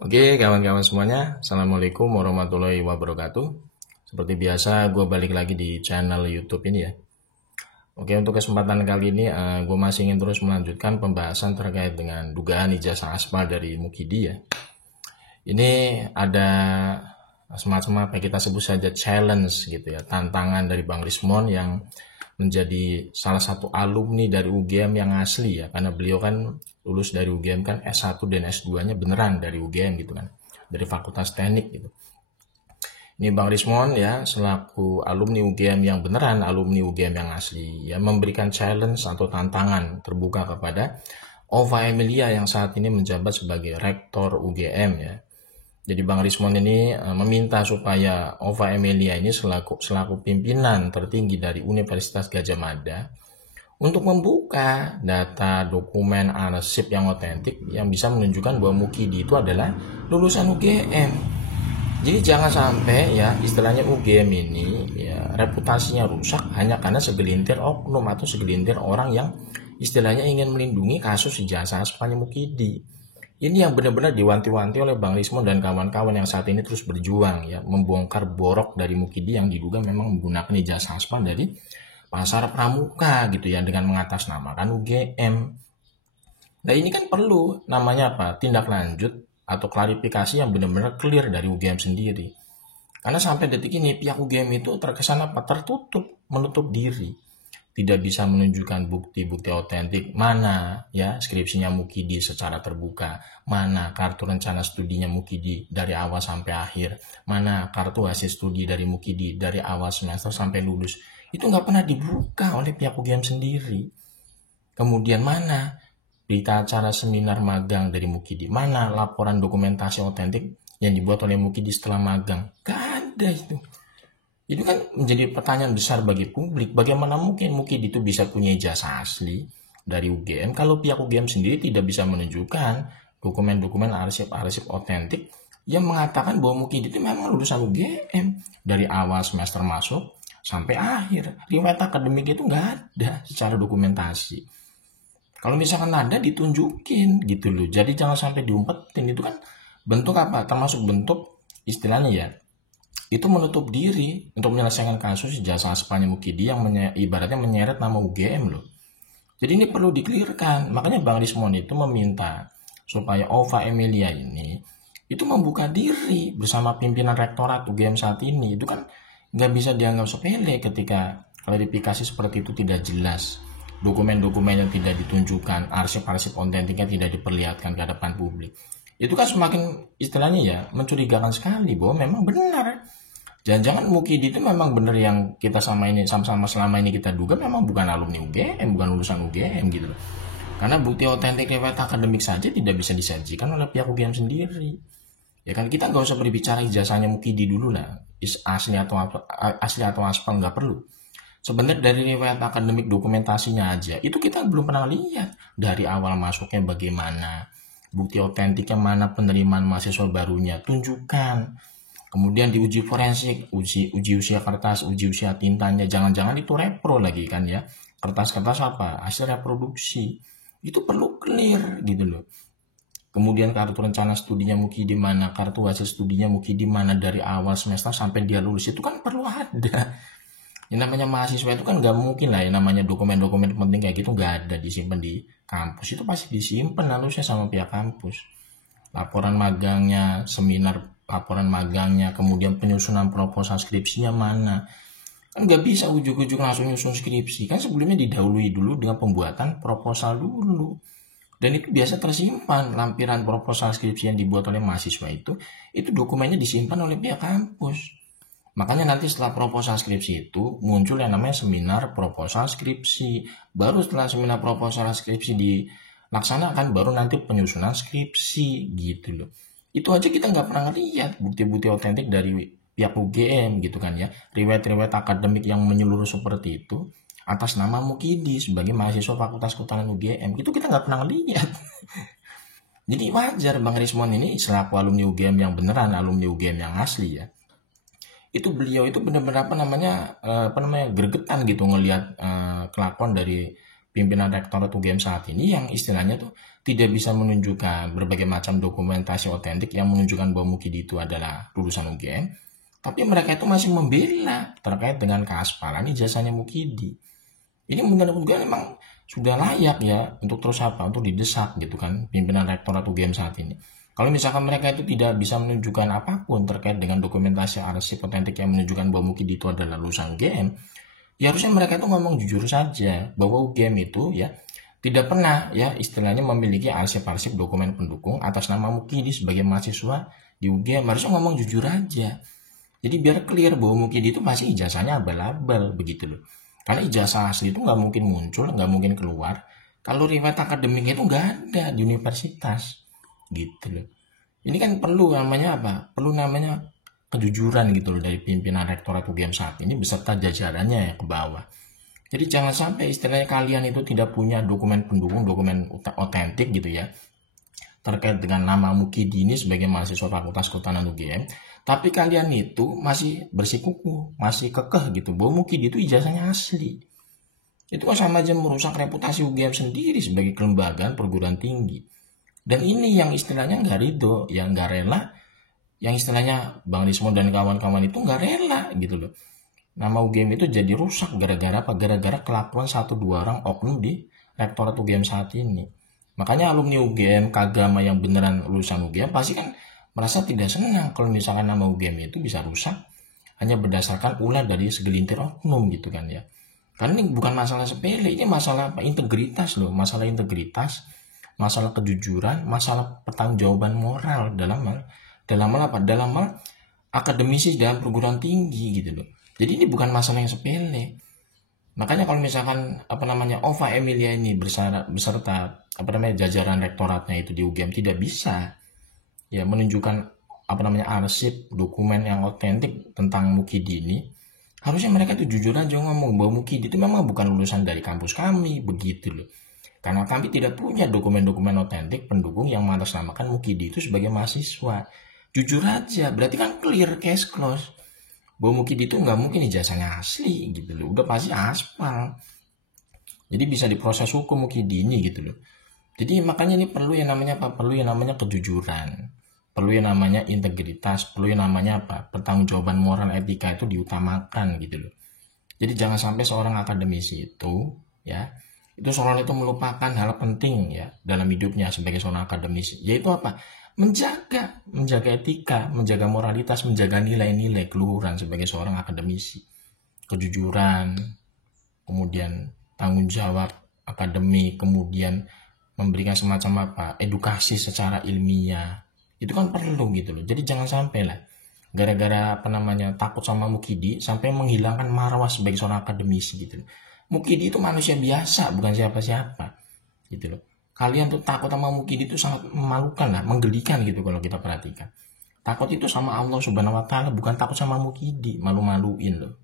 Oke, kawan-kawan semuanya, Assalamualaikum warahmatullahi wabarakatuh. Seperti biasa, gue balik lagi di channel YouTube ini ya. Oke, untuk kesempatan kali ini, gue masih ingin terus melanjutkan pembahasan terkait dengan dugaan ijazah aspal dari Mukidi ya. Ini ada semacam apa kita sebut saja challenge gitu ya, tantangan dari Bang Rismon yang menjadi salah satu alumni dari UGM yang asli ya, karena beliau kan lulus dari UGM kan S1 dan S2-nya beneran dari UGM gitu kan, dari Fakultas Teknik gitu. Ini Bang Rismon ya, selaku alumni UGM yang beneran, alumni UGM yang asli, ya memberikan challenge atau tantangan terbuka kepada Ova Emilia yang saat ini menjabat sebagai Rektor UGM ya. Jadi Bang Rismon ini meminta supaya Ova Emilia ini selaku pimpinan tertinggi dari Universitas Gadjah Mada untuk membuka data dokumen arsip yang otentik yang bisa menunjukkan bahwa Mukidi itu adalah lulusan UGM. Jadi jangan sampai ya istilahnya UGM ini ya reputasinya rusak hanya karena segelintir oknum atau segelintir orang yang istilahnya ingin melindungi kasus ijazah aspalnya Mukidi. Ini yang benar-benar diwanti-wanti oleh Bang Rismon dan kawan-kawan yang saat ini terus berjuang ya membongkar borok dari Mukidi yang diduga memang menggunakan ijazah aspal dari pasar pramuka gitu ya dengan mengatasnamakan UGM. Nah ini kan perlu namanya apa? Tindak lanjut atau klarifikasi yang benar-benar clear dari UGM sendiri. Karena sampai detik ini pihak UGM itu terkesan apa? Tertutup, menutup diri. Tidak bisa menunjukkan bukti-bukti otentik mana ya skripsinya Mukidi secara terbuka, mana kartu rencana studinya Mukidi dari awal sampai akhir, mana kartu hasil studi dari Mukidi dari awal semester sampai lulus. Itu nggak pernah dibuka oleh pihak UGM sendiri. Kemudian mana berita acara seminar magang dari Mukidi, mana laporan dokumentasi otentik yang dibuat oleh Mukidi setelah magang. Gak ada itu. Itu kan menjadi pertanyaan besar bagi publik. Bagaimana mungkin Mukidi itu bisa punya ijazah asli dari UGM kalau pihak UGM sendiri tidak bisa menunjukkan dokumen-dokumen arsip-arsip otentik yang mengatakan bahwa Mukidi itu memang lulusan UGM dari awal semester masuk sampai akhir. Riwayat akademik itu nggak ada secara dokumentasi. Kalau misalkan ada ditunjukin gitu loh. Jadi jangan sampai diumpetin. Itu kan bentuk apa? Termasuk bentuk istilahnya ya. Itu menutup diri untuk menyelesaikan kasus ijazah aspalnya Mukidi yang ibaratnya menyeret nama UGM loh. Jadi ini perlu dikelirkan. Makanya Bang Rismon itu meminta supaya Ova Emilia ini itu membuka diri bersama pimpinan rektorat UGM saat ini. Itu kan nggak bisa dianggap sepele ketika klarifikasi seperti itu tidak jelas. Dokumen-dokumen yang tidak ditunjukkan, arsip-arsip otentiknya tidak diperlihatkan ke hadapan publik. Itu kan semakin istilahnya ya mencurigakan sekali bahwa memang benar. Jangan-jangan Mukidi itu memang benar yang kita sama-sama selama ini kita duga memang bukan alumni UGM, bukan lulusan UGM gitu loh. Karena bukti otentik riwayat akademik saja tidak bisa disajikan oleh pihak UGM sendiri. Ya kan kita nggak usah berbicara ijazahnya Mukidi dulu lah, asli atau aspal nggak perlu. Sebenarnya dari riwayat akademik dokumentasinya aja itu kita belum pernah lihat dari awal masuknya bagaimana, bukti otentiknya mana, penerimaan mahasiswa barunya tunjukkan. Kemudian diuji forensik, uji usia kertas, uji usia tintanya, jangan-jangan itu repro lagi kan ya. Kertas-kertas apa? Hasil reproduksi. Itu perlu clear gitu loh. Kemudian kartu rencana studinya Mukidi mana, kartu hasil studinya Mukidi mana dari awal semester sampai dia lulus itu kan perlu ada. Yang namanya mahasiswa itu kan nggak mungkin lah, yang namanya dokumen-dokumen penting kayak gitu nggak ada disimpan di kampus. Itu pasti disimpan harusnya sama pihak kampus. Laporan magangnya, seminar laporan magangnya, kemudian penyusunan proposal skripsinya mana. Kan nggak bisa ujuk-ujuk langsung nyusun skripsi. Kan sebelumnya didahului dulu dengan pembuatan proposal dulu. Dan itu biasa tersimpan, lampiran proposal skripsi yang dibuat oleh mahasiswa itu dokumennya disimpan oleh pihak kampus. Makanya nanti setelah proposal skripsi itu muncul yang namanya seminar proposal skripsi. Baru setelah seminar proposal skripsi dilaksanakan baru nanti penyusunan skripsi gitu loh. Itu aja kita nggak pernah lihat bukti-bukti otentik dari pihak UGM gitu kan ya. Riwayat-riwayat akademik yang menyeluruh seperti itu atas nama Mukidi sebagai mahasiswa Fakultas Kehutanan UGM. Itu kita nggak pernah lihat. Jadi wajar Bang Rismon ini selaku alumni UGM yang beneran, alumni UGM yang asli ya, itu beliau itu benar-benar apa namanya gregetan gitu ngelihat kelakuan dari pimpinan rektorat UGM saat ini yang istilahnya tuh tidak bisa menunjukkan berbagai macam dokumentasi otentik yang menunjukkan bahwa Mukidi itu adalah lulusan UGM, tapi mereka itu masih membela terkait dengan keaspalan ijazahnya Mukidi. Ini menurut gue memang sudah layak ya untuk terus untuk didesak gitu kan pimpinan rektorat UGM saat ini. Kalau misalkan mereka itu tidak bisa menunjukkan apapun terkait dengan dokumentasi arsip otentik yang menunjukkan bahwa Mukidi itu adalah lulusan UGM, ya harusnya mereka itu ngomong jujur saja bahwa UGM itu ya tidak pernah ya istilahnya memiliki arsip-arsip dokumen pendukung atas nama Mukidi sebagai mahasiswa di UGM. Harusnya ngomong jujur aja. Jadi biar clear bahwa Mukidi itu masih ijazahnya abal-abal begitu loh. Karena ijazah asli itu nggak mungkin muncul, nggak mungkin keluar kalau riwayat akademik itu nggak ada di universitas gitu loh. Ini kan perlu namanya apa? Perlu namanya kejujuran gitu loh dari pimpinan rektorat UGM saat ini beserta jajarannya ya ke bawah. Jadi jangan sampai istilahnya kalian itu tidak punya dokumen pendukung, dokumen otentik gitu ya terkait dengan nama Mukidi ini sebagai mahasiswa Fakultas Kehutanan UGM, tapi kalian itu masih bersikukuh, masih kekeh gitu bahwa Mukidi itu ijazahnya asli. Itu kan sama aja merusak reputasi UGM sendiri sebagai kelembagaan perguruan tinggi. Dan ini yang istilahnya nggak ridho, yang nggak rela, yang istilahnya Bang Rismo dan kawan-kawan itu nggak rela gitu loh. Nama UGM itu jadi rusak gara-gara apa? Gara-gara kelakuan 1-2 orang oknum di rektorat UGM saat ini. Makanya alumni UGM, Kagama yang beneran lulusan UGM pasti kan merasa tidak senang kalau misalkan nama UGM itu bisa rusak hanya berdasarkan ulah dari segelintir oknum gitu kan ya. Karena ini bukan masalah sepele, ini masalah apa? Integritas loh, masalah integritas, masalah kejujuran, masalah pertanggungjawaban moral dalam hal apa? Dalam hal akademisi dalam perguruan tinggi gitu loh. Jadi ini bukan masalah yang sepele. Makanya kalau misalkan Ova Emilia ini beserta jajaran rektoratnya itu di UGM tidak bisa ya menunjukkan arsip dokumen yang otentik tentang Mukidi ini, harusnya mereka itu jujur aja ngomong bahwa Mukidi itu memang bukan lulusan dari kampus kami begitu loh. Karena kami tidak punya dokumen-dokumen otentik pendukung yang mengatasnamakan Mukidi itu sebagai mahasiswa. Jujur aja, berarti kan clear case close. Bahwa Mukidi itu nggak mungkin ijazahnya asli gitu loh, udah pasti aspal. Jadi bisa diproses hukum Mukidi ini gitu loh. Jadi makanya ini perlu yang namanya apa? Perlu yang namanya kejujuran, perlu yang namanya integritas, perlu yang namanya apa? Pertanggungjawaban moral etika itu diutamakan gitu loh. Jadi jangan sampai seorang akademisi itu ya itu seorang itu melupakan hal penting ya dalam hidupnya sebagai seorang akademisi, yaitu apa? Menjaga etika, menjaga moralitas, menjaga nilai-nilai keluhuran sebagai seorang akademisi. Kejujuran, kemudian tanggung jawab akademik, kemudian memberikan semacam edukasi secara ilmiah. Itu kan perlu gitu loh. Jadi jangan sampai lah gara-gara takut sama Mukidi sampai menghilangkan marwah sebagai seorang akademisi gitu loh. Mukidi itu manusia biasa, bukan siapa-siapa gitu loh. Kalian tuh takut sama Mukidi itu sangat memalukan lah, menggelikan gitu kalau kita perhatikan. Takut itu sama Allah Subhanahu wa taala, bukan takut sama Mukidi, malu-maluin loh.